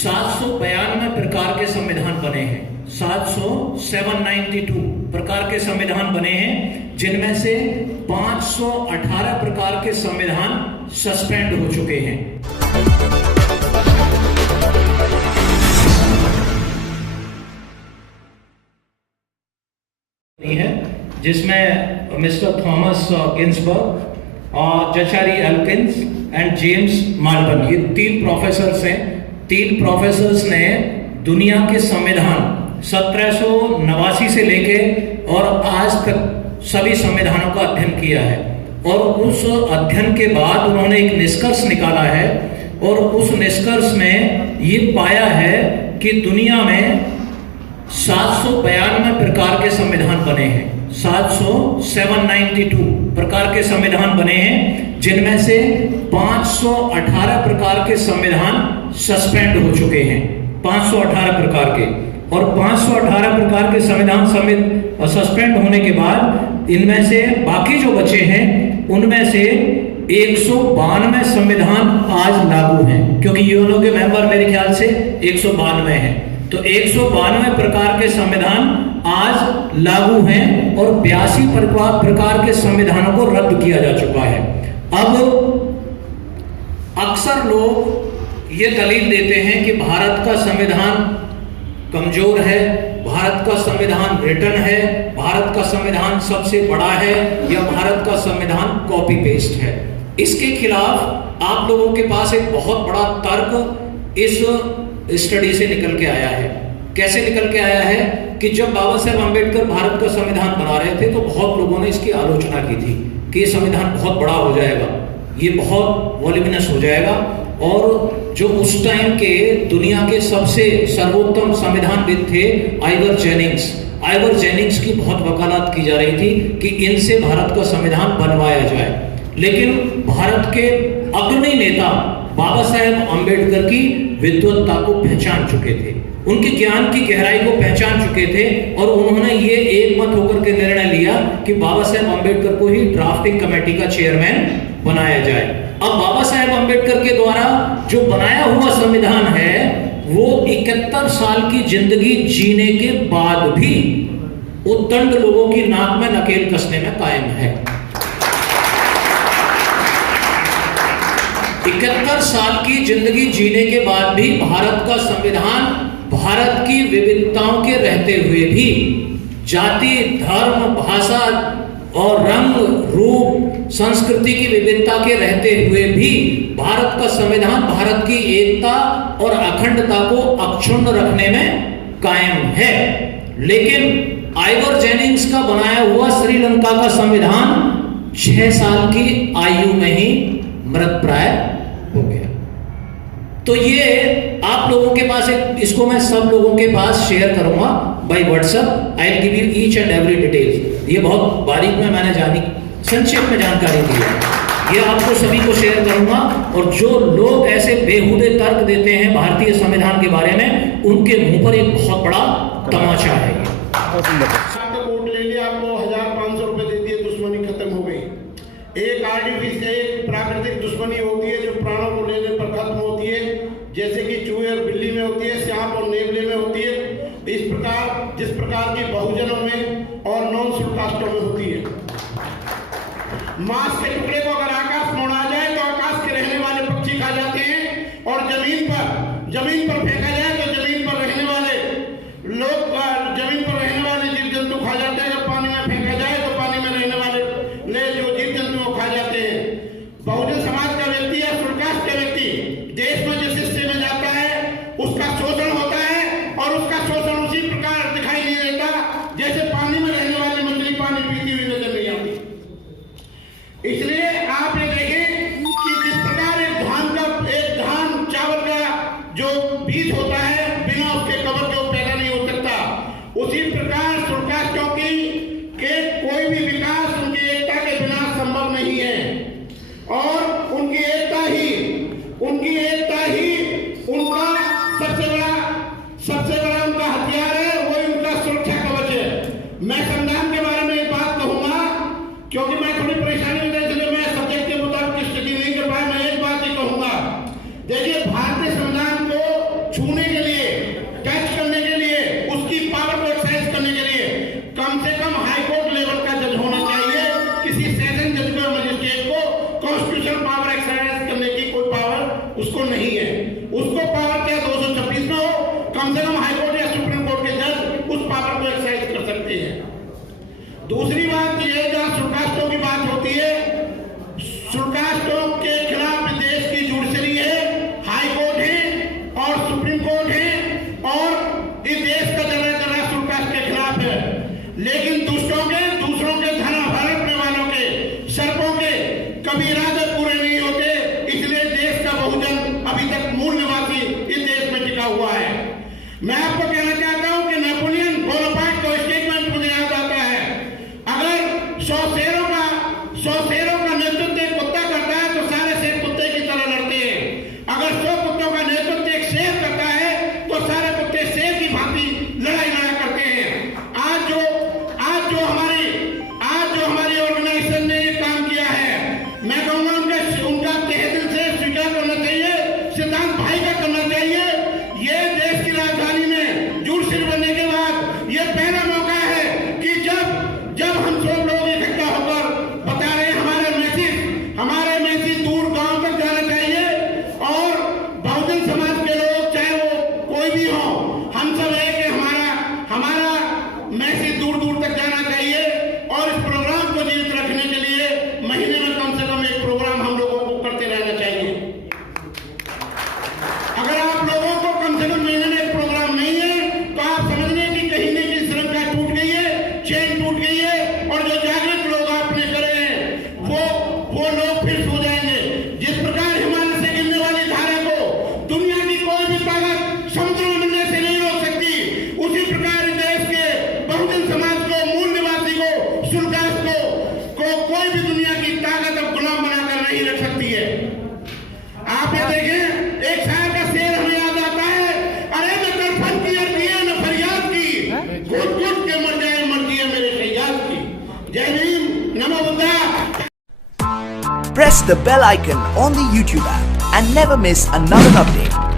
792 प्रकार के संविधान बने हैं। 792 प्रकार के संविधान बने हैं, जिनमें से 518 प्रकार के संविधान सस्पेंड हो चुके हैं। है जिसमें मिस्टर थॉमस गिन्सबर्ग और जचारी एल्किंस एंड जेम्स माल्टन, ये 3 प्रोफेसर्स हैं। 3 प्रोफेसर्स ने दुनिया के संविधान 1789 से लेके और आज तक सभी संविधानों का अध्ययन किया है, और उस अध्ययन के बाद उन्होंने एक निष्कर्ष निकाला है, और उस निष्कर्ष में ये पाया है कि दुनिया में 792 प्रकार के संविधान बने हैं। 792 प्रकार के संविधान बने हैं, जिनमें से 518 प्रकार के संविधान सस्पेंड हो चुके हैं। 518 प्रकार के, और 518 प्रकार के संविधान सस्पेंड होने के बाद इनमें से बाकी जो बचे हैं उनमें से 192 संविधान आज लागू हैं, क्योंकि यूएनओ के मेंबर मेरे ख्याल से 192 हैं। तो 192 प्रकार के संविधान आज लागू हैं, और 82 प्रकार के संविधानों को रद्द किया जा चुका है। अब अक्सर लोग ये दलील देते हैं कि भारत का संविधान कमजोर है, भारत का संविधान रिटन है, भारत का संविधान सबसे बड़ा है, या भारत का संविधान कॉपी पेस्ट है। इसके खिलाफ आप लोगों के पास एक बहुत बड़ा तर्क इस स्टडी से निकल के आया है। कैसे निकल के आया है कि जब बाबा साहेब अम्बेडकर भारत का संविधान बना रहे थे तो बहुत लोगों ने इसकी आलोचना की थी कि ये संविधान बहुत बड़ा हो जाएगा, ये बहुत वॉल्यूमिनस हो जाएगा, और जो उस टाइम के दुनिया के सबसे सर्वोत्तम संविधानविद थे आइवर जेनिंग्स की बहुत वकालत की जा रही थी कि इनसे भारत का संविधान बनवाया जाए। लेकिन भारत के अग्रणी नेता बाबा साहेब अम्बेडकर की विद्वत्ता को पहचान चुके थे, उनके ज्ञान की गहराई को पहचान चुके थे, और उन्होंने ये एकमत होकर के निर्णय लिया कि बाबा साहेब अम्बेडकर को ही ड्राफ्टिंग कमेटी का चेयरमैन बनाया जाए। अब बाबा साहेब अम्बेडकर के द्वारा जो बनाया हुआ संविधान है वो 71 साल की जिंदगी जीने के बाद भी उद्दंड लोगों की नाक में नकेल कसने में कायम है। 71 साल की जिंदगी जीने के बाद भी भारत का संविधान भारत की विविधताओं के रहते हुए भी, जाति, धर्म, भाषा और रंग, रूप, संस्कृति की विविधता के रहते हुए भी भारत का संविधान भारत की एकता और अखंडता को अक्षुण्ण रखने में कायम है। लेकिन आइवर जेनिंग्स का बनाया हुआ श्रीलंका का संविधान 6 साल की आयु में ही मृतप्राय हो गया। तो ये आप लोगों के पास इसको मैं सब लोगों के पास शेयर करूंगा by WhatsApp. I will give you each and every details. ये बहुत बारीक में मैंने संक्षेप में जानकारी दी है, ये आपको सभी को शेयर करूंगा। और जो लोग ऐसे बेहुदे तर्क देते हैं भारतीय संविधान के बारे में, उनके मुंह पर एक बहुत बड़ा तमाचा है। कोर्ट ले लिया, आपको 1500 रुपए दे दिए, दुश्मनी खत्म हो गई। एक आर्टिफिशियल, एक प्राकृतिक दुश्मनी होती है जो प्राणों को लेने पर खत्म होती है, जैसे कि चूहे और बिल्ली में होती है, सांप और नेवले में होती है। इस प्रकार जिस प्रकार की बहुजनों में और नॉन शेड्यूल्ड कास्टों में होती है। मांस के टुकड़े को अगर आकाश में उड़ा जाए तो आकाश के रहने वाले पक्षी खा जाते हैं, और जमीन पर फेंका जाए तो जमीन पर रहने वाले लोग, जमीन पर रहने वाले जीव जंतु खा जाते हैं। अगर पानी में फेंका जाए तो पानी में रहने वाले जो जीव जंतु वो खा जाते हैं। बहुजन समाज का व्यक्ति या सुरकास्ट का व्यक्ति देश में जिस हिस्से में जाता है उसका शोषण होता है, और उसका शोषण उसी प्रकार दिखाई नहीं देता जैसे पानी में रहने वाली मछली पानी पीती हुई नजर नहीं आती। इसलिए आप ये देखें कि जिस प्रकार एक धान चावल का जो बीज होता है बिना उसके कवर के वो पैदा नहीं हो सकता, उसी प्रकार सुरकास्टों के कोई भी विकास उनकी एकता के बिना संभव नहीं है। और उनकी एकता ही उनका सबसे बड़ा उनका हथियार है, वही उनका सुरक्षा कवच है। मैं संविधान के बारे में एक बात कहूंगा, क्योंकि मैं थोड़ी परेशानी में इसलिए मैं सब्जेक्ट के मुताबिक स्टडी नहीं कर पाया। मैं एक बात ही कहूंगा, देखिए भारतीय संविधान को छूने के लिए, टच करने के लिए, उसकी पावर को एक्सरसाइज करने के लिए कम से कम हाई कोर्ट लेवल का जज होना चाहिए। किसी सेशन जज को, मजिस्ट्रेट को कॉन्स्टिट्यूशनल पावर एक्सरसाइज करने की कोई पावर उसको नहीं है। उसको पावर क्या 226 में हो, कम से कम हाई कोर्ट या सुप्रीम कोर्ट के जज उस पावर को एक्सरसाइज कर सकते हैं। दूसरी बात यह, जहां शुल्कास्टों की बात होती है, शुल्कास्टों के खिलाफ देश की जुडिशरी है, हाई कोर्ट है और सुप्रीम कोर्ट है, और इस देश का जरा शुल्कास्ट के खिलाफ है। लेकिन दूसरों के धन हड़पने वालों के, सर्पों के कभी इरादे पूरे नहीं होते। इसलिए देश का बहुजन अभी तक मूल निवासी इस देश में टिका हुआ है। मैं आपको कहना चाहता हूं कि नेपोलियन बोनापार्ट का स्टेटमेंट मुझे याद आता है, अगर 100 शेरों का नेतृत्व एक कुत्ता करता है तो सारे शेर कुत्ते की तरह लड़ते हैं। अगर 100 कुत्तों का नेतृत्व एक शेर करता है तो सारे कुत्ते शेर की भांति लड़ाई लड़ा करते हैं। आज जो हमारी ऑर्गेनाइजेशन ने ये काम किया है, मैं कहूंगा उनका तहे दिल से स्वीकार करना चाहिए, सिद्धांत भाई का करना चाहिए। ये देश की राजधानी में जुडिशरी बनने के बाद ये पहला मौका है कि जब हम सब लोग इकट्ठा होकर बता रहे हैं हमारे मैसेज दूर गांव तक जाना चाहिए, और बहुजन समाज के लोग चाहे वो कोई भी हो, हम सब है कि हमारा मैसेज दूर तक जाना चाहिए। और इस प्रोग्राम को जीवित रखने के लिए महीने में कम से कम एक प्रोग्राम हम लोगों को करते रहना चाहिए। अगर आप लोगों को कम से कम महीने में एक प्रोग्राम नहीं है तो आप समझ लें कि कहीं न कहीं श्रृंखला टूट गई है, चेन टूट गई है, और जो जागृत लोग आपने करे हैं वो लोग फिर सो जाएंगे। जिस प्रकार हिमालय से गिरने वाली धारा को दुनिया की कोई भी ताकत समुद्र में मिलने से नहीं रोक सकती, उसी प्रकार देश के बहुजन समाज को, मूल निवासी को, शुल्कास्ट को कोई भी दुनिया की ताकत अब गुलाम बनाकर नहीं रख सकती है। आप ये देखें, एक शायर का शेर हमें याद आता है, अरे न तड़फन की अर्जी है न फरियाद की, घुट के मर जाए मर्जी है मेरे फरियाद की। जय भीम, नमो Buddha. Press the bell icon on the YouTube app and never miss another update.